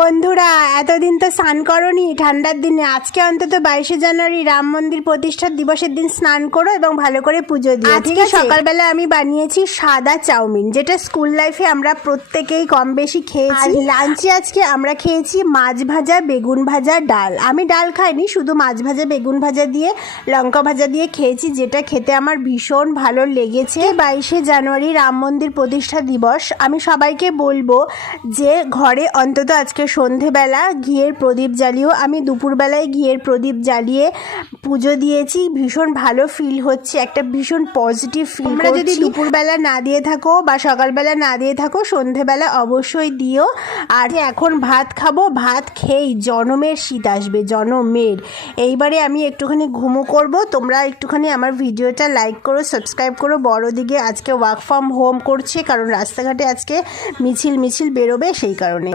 বন্ধুরা, এতদিন তো স্নান করোনি ঠান্ডার দিনে। আজকে অন্তত 22শে জানুয়ারি রাম মন্দির প্রতিষ্ঠার দিবসের দিন স্নান করো এবং ভালো করে পুজো দিও। আজকে সকালবেলা আমি বানিয়েছি সাদা চাউমিন, যেটা স্কুল লাইফে আমরা প্রত্যেকেই কম বেশি খেয়েছি। লাঞ্চে আজকে আমরা খেয়েছি মাছ ভাজা, বেগুন ভাজা, ডাল। আমি ডাল খাইনি, শুধু মাছ ভাজা, বেগুন ভাজা দিয়ে লঙ্কা ভাজা দিয়ে খেয়েছি, যেটা খেতে আমার ভীষণ ভালো লেগেছে। 22শে জানুয়ারি রাম মন্দির প্রতিষ্ঠা দিবস। আমি সবাইকে বলবো যে ঘরে অন্তত আজকে সন্ধেবেলা ঘিয়ের প্রদীপ জ্বালিও। আমি দুপুরবেলায় ঘিয়ের প্রদীপ জ্বালিয়ে পুজো দিয়েছি, ভীষণ ভালো ফিল হচ্ছে, একটা ভীষণ পজিটিভ ফিল। তোমরা যদি দুপুরবেলা না দিয়ে থাকো বা সকালবেলা না দিয়ে থাকো, সন্ধেবেলা অবশ্যই দিও। আর এখন ভাত খাবো, ভাত খেয়েই জনমের শীত আসবে, জনমের। এইবারে আমি একটুখানি ঘুমো করব। তোমরা একটুখানি আমার ভিডিওটা লাইক করো, সাবস্ক্রাইব করো। বড়দিকে আজকে ওয়ার্ক ফ্রম হোম করছে, কারণ রাস্তাঘাটে আজকে মিছিল বেরোবে, সেই কারণে।